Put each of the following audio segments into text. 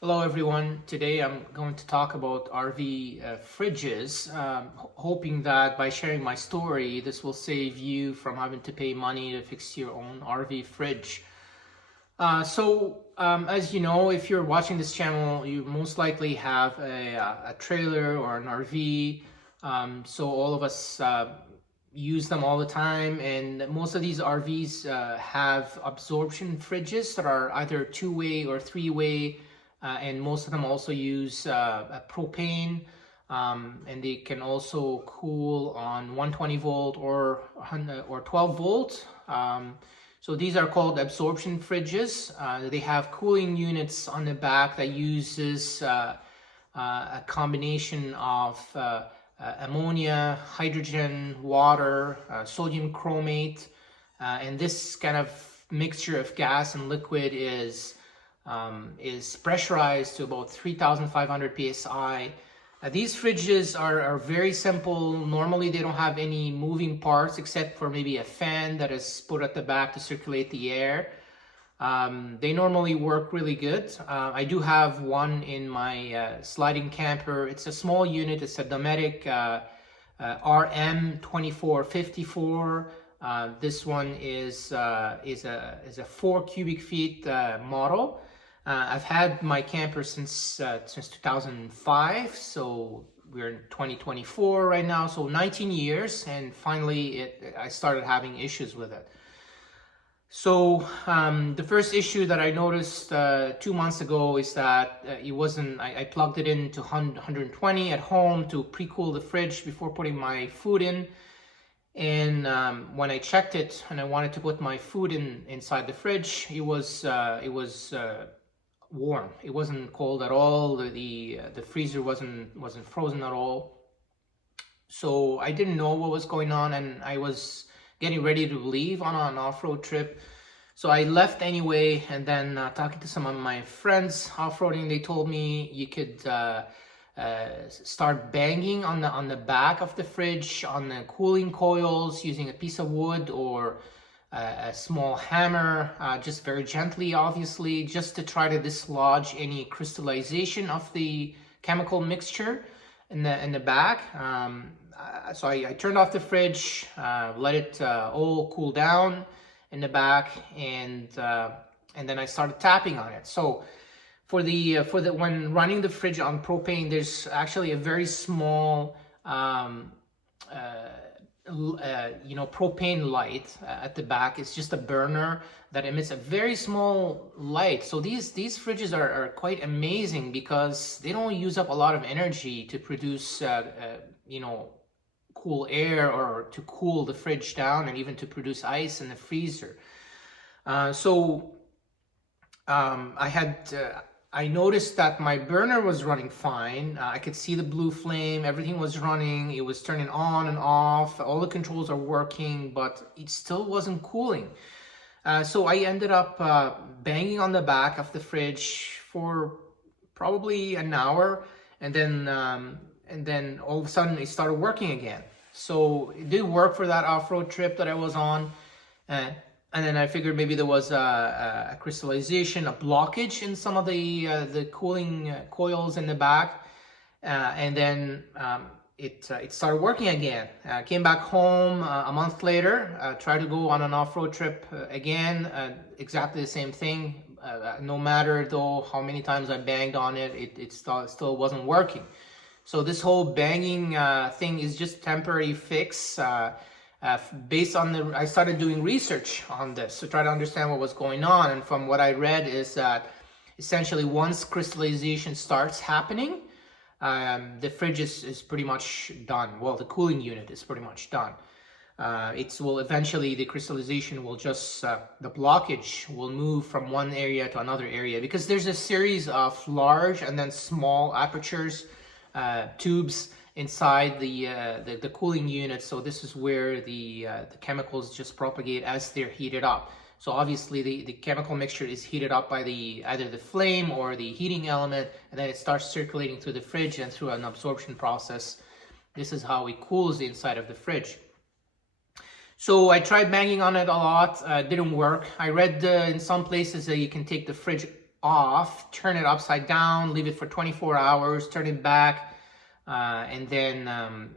Hello everyone. Today I'm going to talk about RV fridges, hoping that by sharing my story, this will save you from having to pay money to fix your own RV fridge. As you know, if you're watching this channel, you most likely have a trailer or an RV. So all of us use them all the time, and most of these RVs have absorption fridges that are either two-way or three-way. And most of them also use propane, and they can also cool on 120 volt or 12 volt. So these are called absorption fridges. They have cooling units on the back that uses a combination of ammonia, hydrogen, water, sodium chromate, and this kind of mixture of gas and liquid is pressurized to about 3,500 psi. These fridges are very simple. Normally they don't have any moving parts except for maybe a fan that is put at the back to circulate the air. They normally work really good. I do have one in my sliding camper. It's a small unit. It's a Dometic RM2454. This one is a 4 cubic feet model. I've had my camper since 2005, so we're in 2024 right now, so 19 years, and finally I started having issues with it. So the first issue that I noticed 2 months ago is that it wasn't, I plugged it into 120 at home to pre-cool the fridge before putting my food in. And when I checked it and I wanted to put my food inside the fridge, it was warm. It wasn't cold at all. The freezer wasn't frozen at all. So I didn't know what was going on, and I was getting ready to leave on an off-road trip. So I left anyway, and then talking to some of my friends off-roading, they told me you could start banging on the back of the fridge on the cooling coils using a piece of wood or a small hammer, just very gently, obviously, just to try to dislodge any crystallization of the chemical mixture in the back. So I turned off the fridge, let it all cool down in the back, and then I started tapping on it. So for the when running the fridge on propane, there's actually a very small propane light at the back. It's just a burner that emits a very small light. So these fridges are quite amazing because they don't use up a lot of energy to produce cool air or to cool the fridge down, and even to produce ice in the freezer. I noticed that my burner was running fine. I could see the blue flame, everything was running, it was turning on and off, all the controls are working, but it still wasn't cooling. So I ended up banging on the back of the fridge for probably an hour, and then all of a sudden it started working again. So it did work for that off-road trip that I was on. And then I figured maybe there was a crystallization, a blockage in some of the cooling coils in the back, and then it started working again. Came back home a month later, tried to go on an off-road trip again, exactly the same thing. No matter though how many times I banged on it, it still wasn't working. So this whole banging thing is just temporary fix. Based on I started doing research on this to try to understand what was going on, and from what I read is that essentially once crystallization starts happening, the fridge is pretty much done. Well, the cooling unit is pretty much done. Eventually the crystallization will just the blockage will move from one area to another area, because there's a series of large and then small apertures, tubes inside the cooling unit. So this is where the chemicals just propagate as they're heated up. So obviously the chemical mixture is heated up by either the flame or the heating element, and then it starts circulating through the fridge, and through an absorption process, this is how it cools the inside of the fridge. So I tried banging on it a lot, didn't work. I read in some places that you can take the fridge off, turn it upside down, leave it for 24 hours, turn it back, and then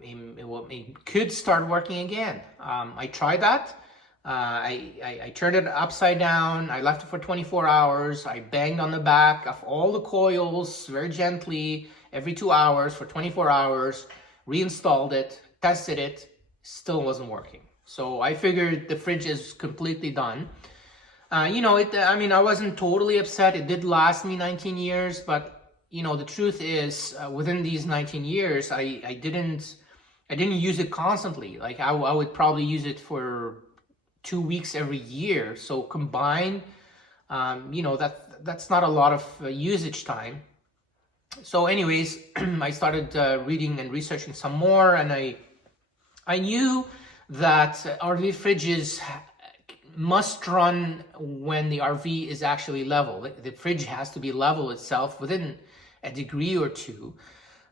it could start working again. I tried that. I turned it upside down, I left it for 24 hours, I banged on the back of all the coils very gently every 2 hours for 24 hours, reinstalled it, tested it, still wasn't working. So I figured the fridge is completely done. You know, I mean, I wasn't totally upset. It did last me 19 years, but you know, the truth is, within these 19 years, I didn't use it constantly. Like I would probably use it for 2 weeks every year. So combined, you know, that's not a lot of usage time. So anyways, I started reading and researching some more, and I knew that RV fridges must run when the RV is actually level. The fridge has to be level itself within a degree or two.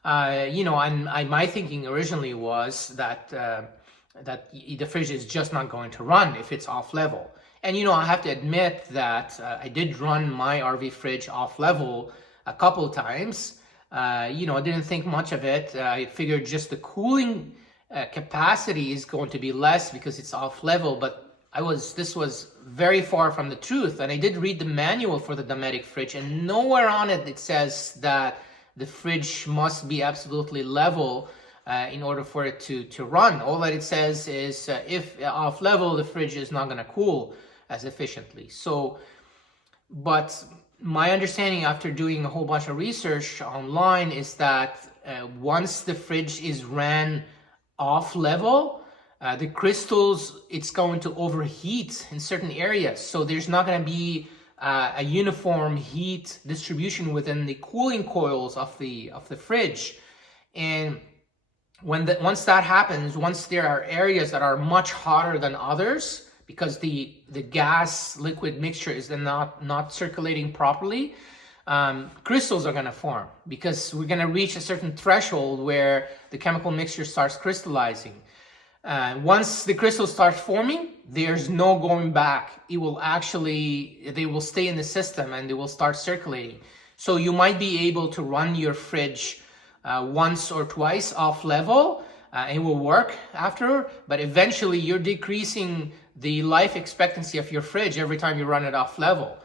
You know, and my thinking originally was that the fridge is just not going to run if it's off level. And you know, I have to admit that I did run my RV fridge off level a couple times. You know, I didn't think much of it. I figured just the cooling capacity is going to be less because it's off level, but this was very far from the truth. And I did read the manual for the Dometic fridge, and nowhere on it says that the fridge must be absolutely level in order for it to run. All that it says is if off level, the fridge is not going to cool as efficiently. So, but my understanding after doing a whole bunch of research online is that once the fridge is ran off level, the crystals, it's going to overheat in certain areas. So there's not going to be a uniform heat distribution within the cooling coils of the fridge. And once that happens, once there are areas that are much hotter than others, because the gas liquid mixture is then not circulating properly, crystals are going to form, because we're going to reach a certain threshold where the chemical mixture starts crystallizing. Once the crystals start forming, there's no going back. They will stay in the system and they will start circulating. So you might be able to run your fridge once or twice off level, and it will work after, but eventually you're decreasing the life expectancy of your fridge every time you run it off level.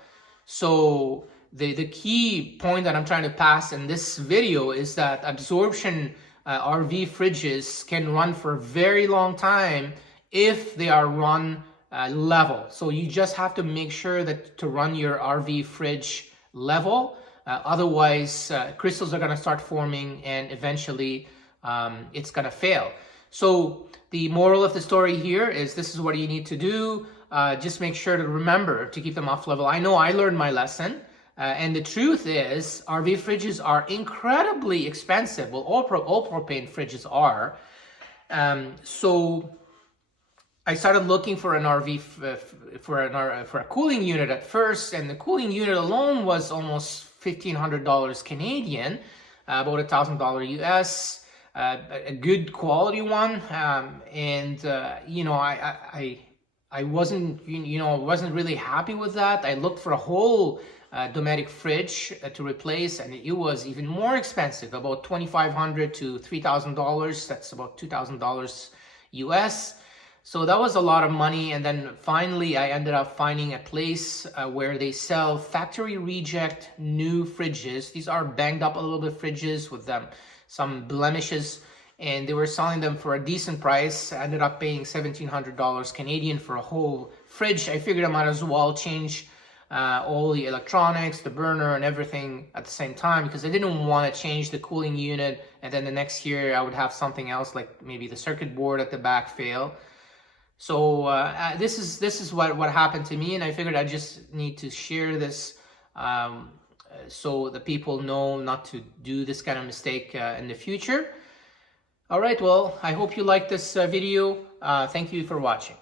So the key point that I'm trying to pass in this video is that absorption RV fridges can run for a very long time if they are run level. So you just have to make sure that to run your RV fridge level. Otherwise, crystals are going to start forming, and eventually it's going to fail. So the moral of the story here is this is what you need to do. Just make sure to remember to keep them off level. I know I learned my lesson. And the truth is, RV fridges are incredibly expensive. Well, all propane fridges are. So I started looking for an RV for a cooling unit at first, and the cooling unit alone was almost $1,500 Canadian, about $1,000 US. A good quality one, and you know, I wasn't really happy with that. I looked for a whole Dometic fridge to replace, and it was even more expensive, about $2,500 to $3,000. That's about $2,000 US. So that was a lot of money. And then finally I ended up finding a place where they sell factory reject new fridges. These are banged up a little bit fridges with some blemishes, and they were selling them for a decent price. I ended up paying $1,700 Canadian for a whole fridge. I figured I might as well change all the electronics, the burner, and everything at the same time, because I didn't want to change the cooling unit and then the next year I would have something else, like maybe the circuit board at the back fail. So this is what happened to me, and I figured I just need to share this so the people know not to do this kind of mistake in the future. All right, well, I hope you liked this video. Thank you for watching.